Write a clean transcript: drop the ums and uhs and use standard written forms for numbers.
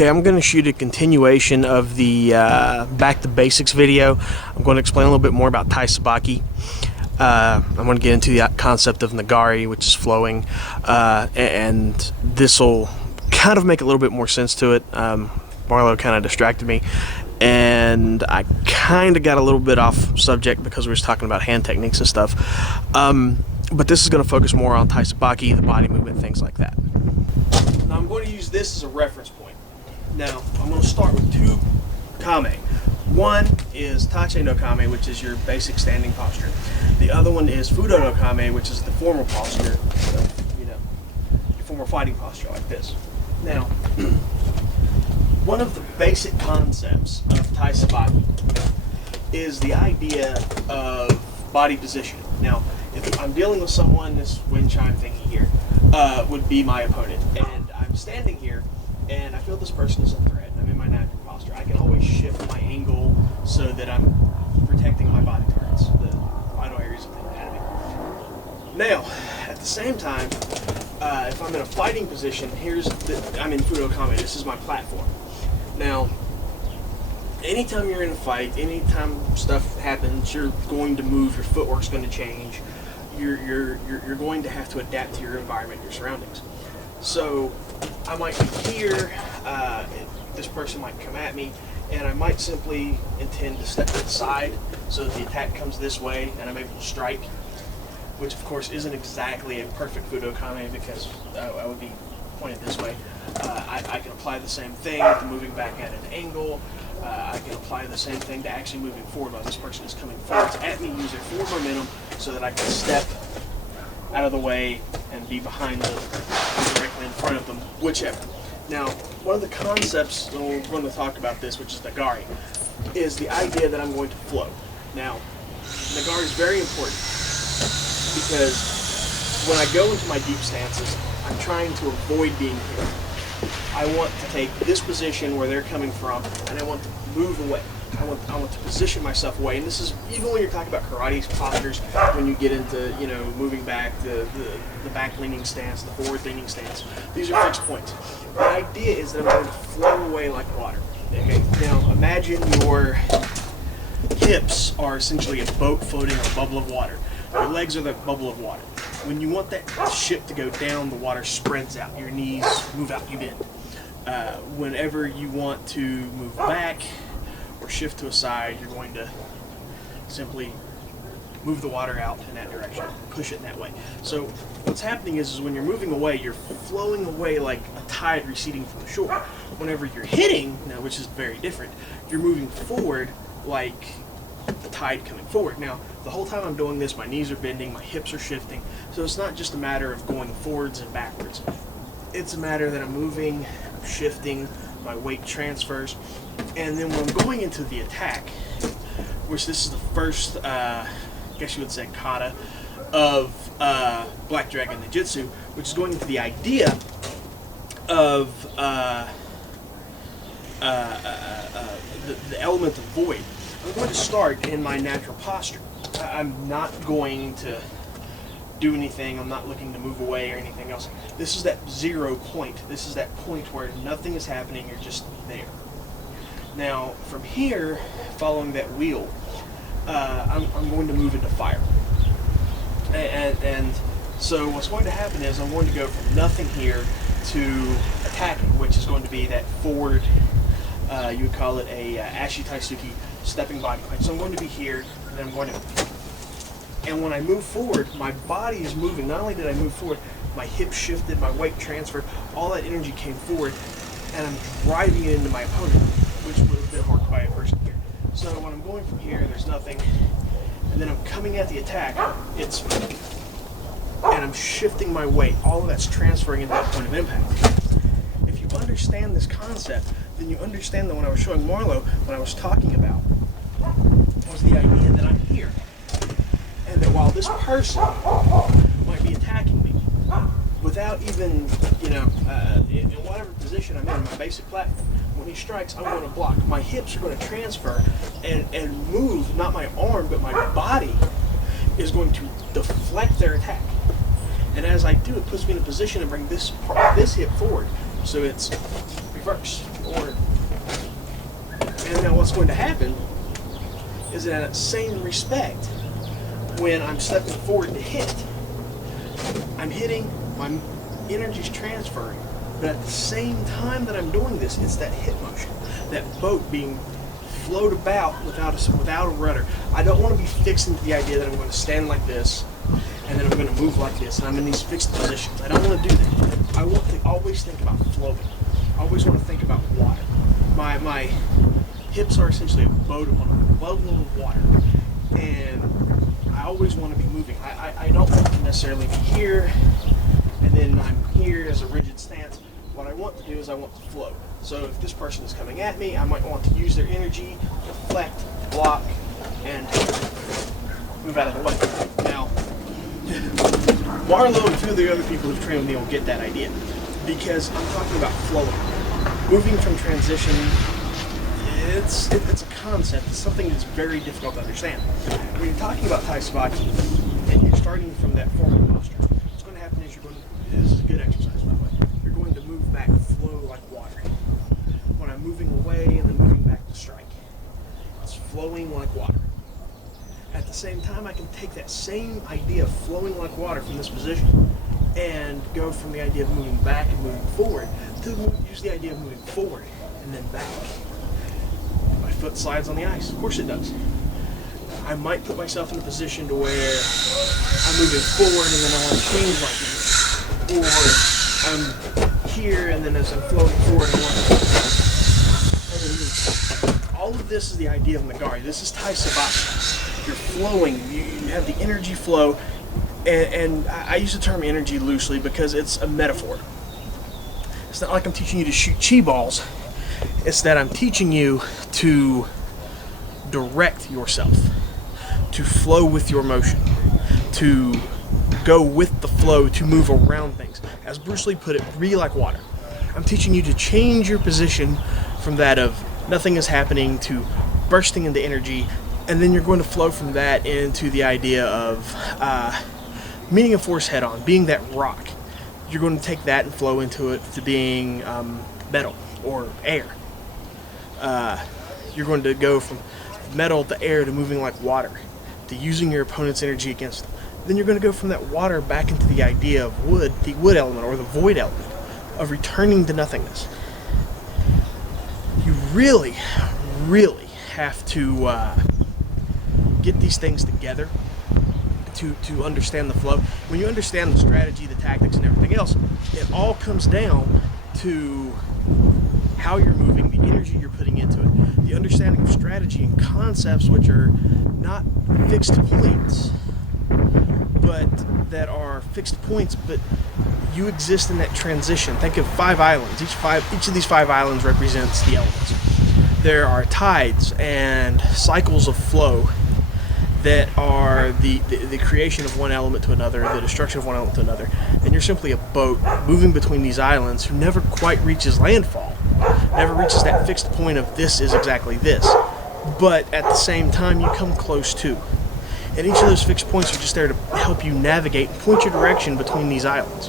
Okay, I'm going to shoot a continuation of the Back to Basics video. I'm going to explain a little bit more about Taisabaki. I'm going to get into the concept of Nagare, which is flowing, and this will kind of make a little bit more sense to it. Marlo kind of distracted me, and I kind of got a little bit off subject because we were talking about hand techniques and stuff. But this is going to focus more on Taisabaki, the body movement, things like that. Now I'm going to use this as a reference point. Now, I'm going to start with two kame. One is Tache no Kame, which is your basic standing posture. The other one is Fudo no Kame, which is the formal posture, your formal fighting posture like this. Now, one of the basic concepts of Taisabaki is the idea of body position. Now, if I'm dealing with someone, this wind chime thingy here would be my opponent, and I'm standing here, and I feel this person is a threat. I'm in my natural posture. I can always shift my angle so that I'm protecting my body parts, the vital areas of the anatomy. Now, at the same time, if I'm in a fighting position, I'm in Fudo Kame. This is my platform. Now, anytime you're in a fight, anytime stuff happens, you're going to move. Your footwork's going to change. You're going to have to adapt to your environment, your surroundings. So I might be here, this person might come at me, and I might simply intend to step to the side so that the attack comes this way and I'm able to strike, which of course isn't exactly a perfect Fudo Kame because I would be pointed this way. I can apply the same thing to moving back at an angle. I can apply the same thing to actually moving forward while this person is coming forward at me, use their forward momentum so that I can step out of the way and be behind them, directly in front of them, whichever. Now, one of the concepts, and we're going to talk about this, which is Nagare, is the idea that I'm going to flow. Now, Nagare is very important because when I go into my deep stances, I'm trying to avoid being here. I want to take this position where they're coming from, and I want to move away. I want to position myself away, and this is even when you're talking about karate postures, when you get into moving back, the back leaning stance, the forward leaning stance. These are fixed points. The idea is that I'm going to flow away like water. Okay. Now imagine your hips are essentially a boat floating on a bubble of water. Your legs are the bubble of water. When you want that ship to go down, the water spreads out. Your knees move out. You bend. Whenever you want to move back or shift to a side, you're going to simply move the water out in that direction, push it in that way. So what's happening is when you're moving away, you're flowing away like a tide receding from the shore. Whenever you're hitting, now, which is very different, you're moving forward like the tide coming forward. Now, the whole time I'm doing this, my knees are bending, my hips are shifting, so it's not just a matter of going forwards and backwards. It's a matter that I'm moving, I'm shifting, my weight transfers, and then when I'm going into the attack, which this is the first, I guess you would say, kata of Black Dragon Ninjutsu, which is going into the idea of the element of void. I'm going to start in my natural posture. I'm not going to do anything. I'm not looking to move away or anything else. This is that 0 point. This is that point where nothing is happening. You're just there. Now, from here, following that wheel, I'm going to move into fire. And so what's going to happen is I'm going to go from nothing here to attacking, which is going to be that forward, you would call it a Ashi Taisuki stepping body punch. So I'm going to be here, and then I'm going to... And when I move forward, my body is moving. Not only did I move forward, my hips shifted, my weight transferred, all that energy came forward, and I'm driving it into my opponent, which would have been marked by a person here. So when I'm going from here, there's nothing, and then I'm coming at the attack, and I'm shifting my weight. All of that's transferring into that point of impact. If you understand this concept, then you understand that when I was showing Marlo, what I was talking about was the idea that I'm here. And that while this person might be attacking me, without even, in whatever position I'm in, my basic platform, when he strikes, I'm going to block. My hips are going to transfer and move, not my arm, but my body is going to deflect their attack. And as I do, it puts me in a position to bring this hip forward. So it's reverse. forward. And now what's going to happen is that in that same respect, when I'm stepping forward to hit, I'm hitting, my energy's transferring. But at the same time that I'm doing this, it's that hip motion, that boat being float about without a rudder. I don't want to be fixed into the idea that I'm going to stand like this and then I'm going to move like this and I'm in these fixed positions. I don't want to do that. I want to always think about floating. I always want to think about water. My hips are essentially a boat on a level of water, and I always want to be moving. I don't want to necessarily be here and then I'm here as a rigid stance. What I want to do is I want to float. So if this person is coming at me, I might want to use their energy, deflect, block, and move out of the way. Now, Marlo and a few of the other people who've trained with me will get that idea, because I'm talking about flowing. Moving from transition, it's a concept. It's something that's very difficult to understand. When you're talking about Taisabaki, and you're starting from that formal posture, what's going to happen is this is a good exercise, by the way, you're going to move back, flow like water. When I'm moving away and then moving back to strike, it's flowing like water. At the same time, I can take that same idea of flowing like water from this position and go from the idea of moving back and moving forward to use the idea of moving forward and then back. My foot slides on the ice. Of course it does. I might put myself in a position to where I'm moving forward and then I want to change like this. Or I'm here and then as I'm floating forward, I want to... All of this is the idea of Nagare. This is Taisabaki. You're flowing, you have the energy flow, and I use the term energy loosely because it's a metaphor. It's not like I'm teaching you to shoot chi balls. It's that I'm teaching you to direct yourself, to flow with your motion, to go with the flow, to move around things. As Bruce Lee put it, be like water. I'm teaching you to change your position from that of nothing is happening to bursting into energy, and then you're going to flow from that into the idea of meeting a force head on, being that rock. You're going to take that and flow into it to being metal or air. You're going to go from metal to air to moving like water, to using your opponent's energy against them. Then you're going to go from that water back into the idea of wood, the wood element or the void element, of returning to nothingness. You really, really have to get these things together to understand the flow. When you understand the strategy, the tactics, and everything else, it all comes down to how you're moving, the energy you're putting into it, the understanding of strategy and concepts, which are not fixed points, but that are fixed points, but you exist in that transition. Think of 5 islands. Each of these 5 islands represents the elements. There are tides and cycles of flow that are the creation of one element to another, the destruction of one element to another, and you're simply a boat moving between these islands who never quite reaches landfall, never reaches that fixed point of this is exactly this, but at the same time you come close to. And each of those fixed points are just there to help you navigate and point your direction between these islands.